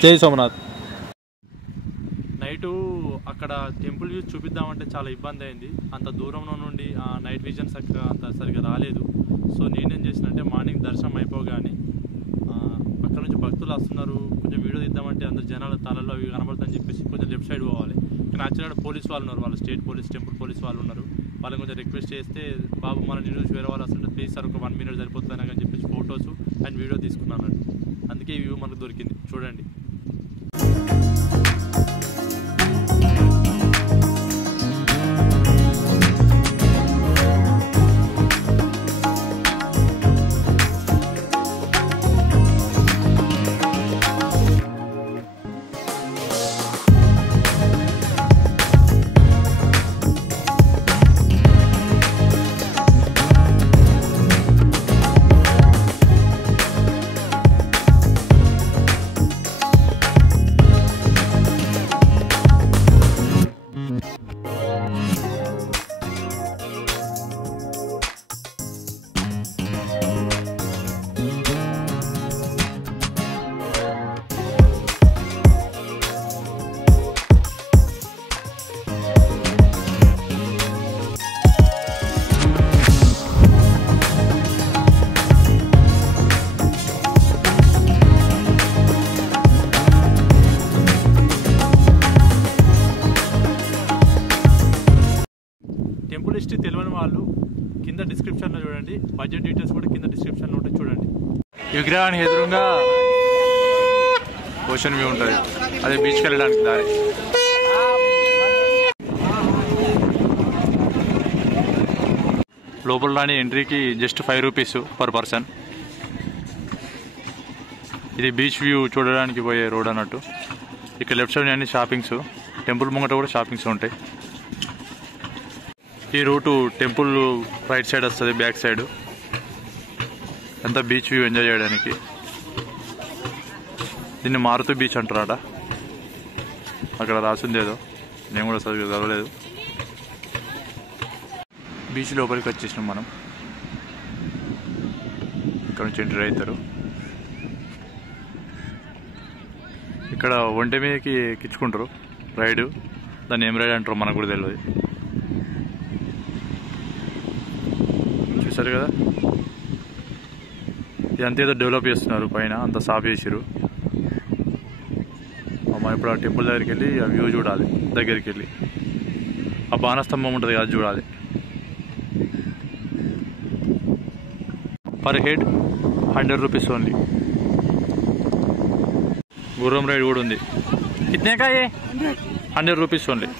జై సోమనాథ్. నైటు అక్కడ temple view చూపిద్దామంటే చాలా ఇబ్బంది అయింది. అంత దూరంలో నుండి నైట్ విజన్ అంత సరిగ్గా రాలేదు. సో నేనేం చేసిన అంటే మార్నింగ్ దర్శనం అయిపోగానే అక్కడ నుంచి భక్తులు వస్తున్నారు, కొంచెం వీడియో తీద్దామంటే అందరు జనాలు తలలో అవి కనబడుతుందని చెప్పేసి కొంచెం లెఫ్ట్ సైడ్ పోవాలి. కానీ యాక్చువల్గా పోలీస్ వాళ్ళు ఉన్నారు, వాళ్ళు స్టేట్ పోలీస్, టెంపుల్ పోలీస్ వాళ్ళు ఉన్నారు. వాళ్ళని కొంచెం రిక్వెస్ట్ చేస్తే బాబు మన న్యూస్ వేరే వాళ్ళు వస్తుంటే ప్లీజ్ సార్ ఒక 1 minute సరిపోతుందని అని చెప్పేసి ఫొటోస్ అండ్ వీడియో తీసుకున్నాను. అందుకే ఈ వ్యూ మనకు దొరికింది, చూడండి. టెంపుల్ హిస్టరీ తెలియని వాళ్ళు కింద డిస్క్రిప్షన్లో చూడండి, బడ్జెట్ డీటెయిల్స్ కూడా కింద డిస్క్రిప్షన్లో ఉంటాయి, చూడండి. ఈ విగ్రహానికి ఎదురుగా ఓషన్ వ్యూ ఉంటుంది, అదే బీచ్కి వెళ్ళడానికి దారి. లోపల ఎంట్రీకి జస్ట్ 5 rupees per person. ఇది బీచ్ వ్యూ చూడడానికి పోయే రోడ్ అన్నట్టు. ఇక్కడ లెఫ్ట్ సైడ్ అన్ని షాపింగ్స్, టెంపుల్ ముంగట కూడా షాపింగ్స్ ఉంటాయి. ఈ రూటు టెంపుల్ రైట్ సైడ్ వస్తుంది, బ్యాక్ సైడ్ అంతా బీచ్ వ్యూ ఎంజాయ్ చేయడానికి. దీన్ని మారుతూ బీచ్ అంటారట, అక్కడ రాసింది ఏదో, నేను కూడా చదవలేదు. బీచ్ లోపలికి వచ్చేసినాం మనం, ఇక్కడ నుంచి ఎంట్రీ అవుతారు. ఇక్కడ ఒంటె మీదకి ఎక్కించుకుంటారు రైడు, దాన్ని ఏం రైడ్ అంటారు మనకు కూడా తెలియదు. చూసారు కదా, ఇదంతా ఏదో డెవలప్ చేస్తున్నారు, పైన అంతా సాఫ్ చేసిరు. మనం ఇప్పుడు ఆ టెంపుల్ దగ్గరికి వెళ్ళి ఆ వ్యూ చూడాలి, దగ్గరికి వెళ్ళి ఆ బాణస్తంభం ఉంటుంది అది చూడాలి. Per head 100 rupees only. గుర్రం రైడ్ కూడా ఉంది. కితనే కా యే? 100 rupees ఓన్లీ.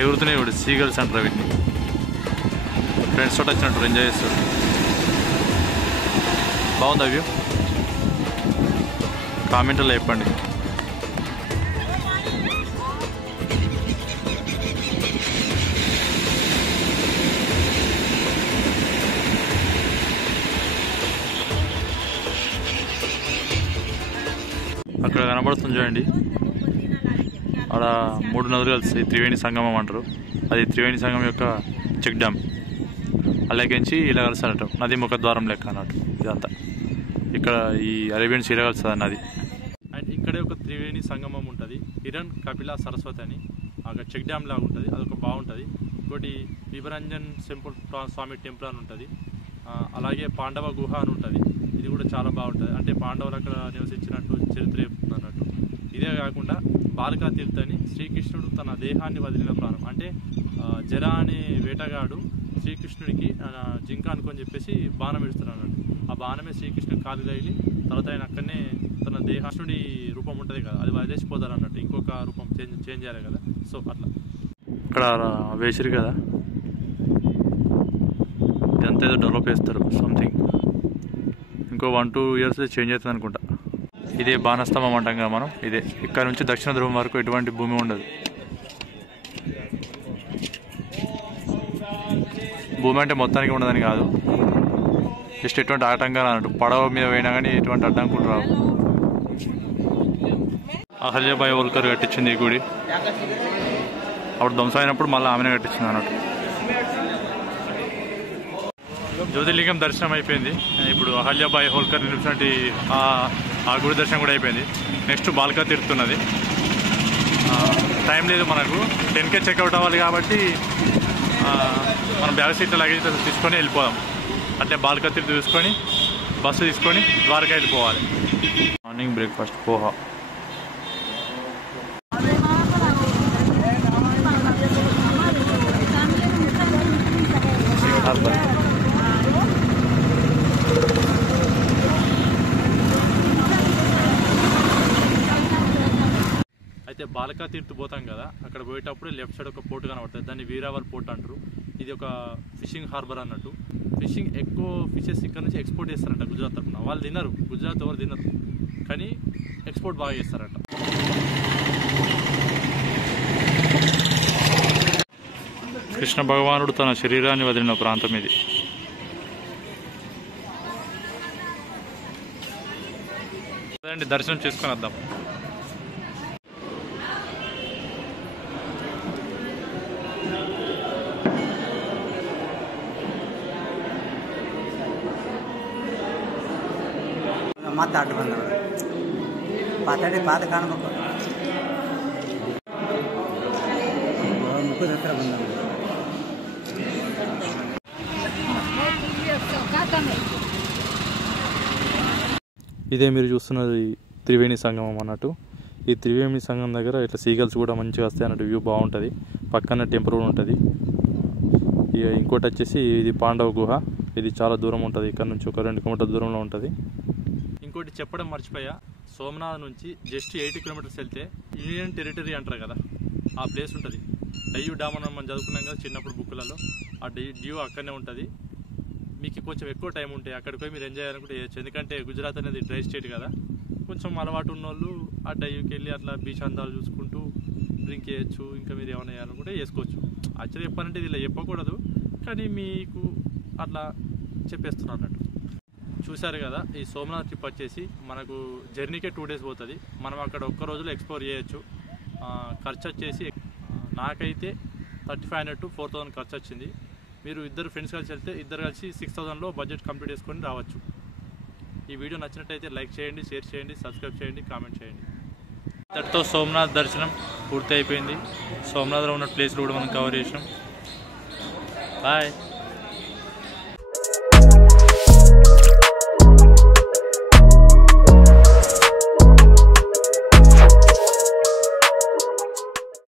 ఎగురుతున్నాయి ఇప్పుడు సీగల్స్ అంటారు వీటిని. ఫ్రెండ్స్ తోటి వచ్చినట్టు ఎంజాయ్ చేస్తారు. బాగుంది వ్యూ, కామెంట్లో చెప్పండి. అక్కడ కనబడుతుంది చూడండి, అక్కడ 3 నదులు కలుస్తాయి, త్రివేణి సంగమం అంటారు. అది త్రివేణి సంగమం యొక్క చెక్ డ్యామ్. అలాగేంచి ఇలా కలుస్తారట, నది ముఖద్వారం లెక్క అన్నట్టు ఇదంతా. ఇక్కడ ఈ అరేబియన్ సీ ఇలా కలుస్తుంది నది. అండ్ ఇక్కడే ఒక త్రివేణి సంగమం ఉంటుంది, హిరణ్ కపిల సరస్వతి అని. అక్కడ చెక్ డ్యామ్ లాగా ఉంటుంది, అదొక బాగుంటుంది. ఇంకోటి విభరంజన్ స్వామి టెంపుల్ అని ఉంటుంది. అలాగే పాండవ గుహ అని ఉంటుంది, ఇది కూడా చాలా బాగుంటుంది. అంటే పాండవులు అక్కడ నివసించినట్టు చరిత్ర చెప్తుంది అన్నట్టు. ఇదే కాకుండా బాలికా తీర్థ అని శ్రీకృష్ణుడు తన దేహాన్ని వదిలిన ప్రాణం, అంటే జర అనే వేటగాడు శ్రీకృష్ణుడికి జింక అనుకొని చెప్పేసి బాణం ఇస్తున్నాడు అన్నట్టు. ఆ బాణమే శ్రీకృష్ణుడి కాలు తగిలి తర్వాత ఆయన అక్కడనే తన దేహాష్ణుడి రూపం ఉంటుంది కదా, అది వదిలేసిపోతారు అన్నట్టు, ఇంకొక రూపం చేంజ్ చేయాలి కదా. సో అట్లా ఇక్కడ వేసిరు కదా, ఇదంతా ఏదో డెవలప్ చేస్తారు సంథింగ్. ఇంకో 1-2 years చేంజ్ అవుతుంది అనుకుంటా. ఇదే బాణస్తంభం అంటాం కదా మనం, ఇదే. ఇక్కడ నుంచి దక్షిణ ధ్రువం వరకు ఎటువంటి భూమి ఉండదు. భూమి అంటే మొత్తానికి ఉండదని కాదు, జస్ట్ ఎటువంటి ఆటంకాలు అన్నట్టు. పడవ మీద పోయినా కానీ ఎటువంటి అడ్డంకులు రావు. అహల్యాబాయి హోల్కర్ కట్టించింది ఈ గుడి. అప్పుడు ధ్వంసం అయినప్పుడు మళ్ళీ ఆమెనే కట్టించింది అన్నట్టు. జ్యోతిర్లింగం దర్శనం అయిపోయింది. ఇప్పుడు అహల్యాబాయి హోల్కర్ నిర్మించినటువంటి ఆ గుడి దర్శనం కూడా అయిపోయింది. నెక్స్ట్ బాల్కా తీరుతున్నది. టైం లేదు మనకు, 10కే చెక్అవుట్ అవ్వాలి కాబట్టి మనం బ్యాగ్ సీట్ల లగేజ్ తీసుకొని వెళ్ళిపోదాం. అంటే బాల్కా తీరు తీసుకొని బస్సు తీసుకొని ద్వారకా వెళ్ళిపోవాలి. Morning breakfast poha. అయితే బాల్కా తీర్థ పోతాం కదా, అక్కడ పోయేటప్పుడు లెఫ్ట్ సైడ్ ఒక పోర్ట్ కనబడుతుంది, దాన్ని వీరావల్ పోర్ట్ అంటారు. ఇది ఒక ఫిషింగ్ హార్బర్ అన్నట్టు. ఫిషింగ్ ఎక్కువ ఫిషెస్ ఇక్కడ నుంచి ఎక్స్పోర్ట్ చేస్తారంట గుజరాత్ తరఫున. వాళ్ళు తినరు, గుజరాత్ ఎవరు తినరు, కానీ ఎక్స్పోర్ట్ బాగా చేస్తారంట. కృష్ణ భగవానుడు తన శరీరాన్ని వదిలిన ప్రాంతం ఇది. దర్శనం చేసుకొని వద్దాం. ಮಾತಾಡಿ ಬಂದವರು ಮಾತಾಡಿ ಪಾದ ಕಾಣಬೇಕು. ಮುಖದ ಹತ್ರ ಬಂದವರು. ఇదే మీరు చూస్తున్నది త్రివేణి సంగమం అన్నట్టు. ఈ త్రివేణి సంగమం దగ్గర ఇట్లా సీగల్స్ కూడా మంచిగా వస్తాయి అన్నట్టు. వ్యూ బాగుంటుంది. పక్కన టెంపుల్ కూడా ఉంటుంది. ఇంకోటి వచ్చేసి ఇది పాండవ గుహ. ఇది చాలా దూరం ఉంటుంది, ఇక్కడ నుంచి ఒక 2 kilometers దూరంలో ఉంటుంది. ఇంకోటి చెప్పడం మర్చిపోయా, సోమనాథ్ నుంచి జస్ట్ 80 kilometers వెళ్తే యూనియన్ టెరిటరీ అంటారు కదా, ఆ ప్లేస్ ఉంటుంది. డయ్యూ డ్యామ్ అని మనం చదువుకున్నాం కదా చిన్నప్పుడు బుక్లలో. ఆ డ్యూ అక్కడనే ఉంటుంది. మీకు కొంచెం ఎక్కువ టైం ఉంటే అక్కడికి పోయి మీరు ఎంజాయ్ చేయాలనుకుంటే చేయొచ్చు. ఎందుకంటే గుజరాత్ అనేది డ్రై స్టేట్ కదా, కొంచెం అలవాటు ఉన్న వాళ్ళు ఆ డయ్యూకి వెళ్ళి అట్లా బీచ్ అందాలు చూసుకుంటూ డ్రింక్ చేయొచ్చు. ఇంకా మీరు ఏమైనా చేయాలనుకుంటే చేసుకోవచ్చు. యాక్చువల్లీ చెప్పాలంటే ఇది ఇలా చెప్పకూడదు, కానీ మీకు అట్లా చెప్పేస్తున్నారు అన్నట్టు. చూశారు కదా, ఈ సోమనాథ్ ట్రిప్ వచ్చేసి మనకు జర్నీకే 2 days పోతుంది. మనం అక్కడ ఒక్క రోజులో ఎక్స్ప్లోర్ చేయొచ్చు. ఖర్చు వచ్చేసి నాకైతే 3500 to 4000 ఖర్చు వచ్చింది. మీరు ఇద్దరు ఫ్రెండ్స్ కలిసి వెళ్తే ఇద్దరు కలిసి 6000లో బడ్జెట్ కంప్లీట్ చేసుకొని రావచ్చు. ఈ వీడియో నచ్చినట్టయితే లైక్ చేయండి, షేర్ చేయండి, సబ్స్క్రైబ్ చేయండి, కామెంట్ చేయండి. ఇంతటితో సోమనాథ్ దర్శనం పూర్తి అయిపోయింది. సోమనాథ్లో ఉన్న ప్లేస్లు కూడా మనం కవర్ చేసినాం. బాయ్.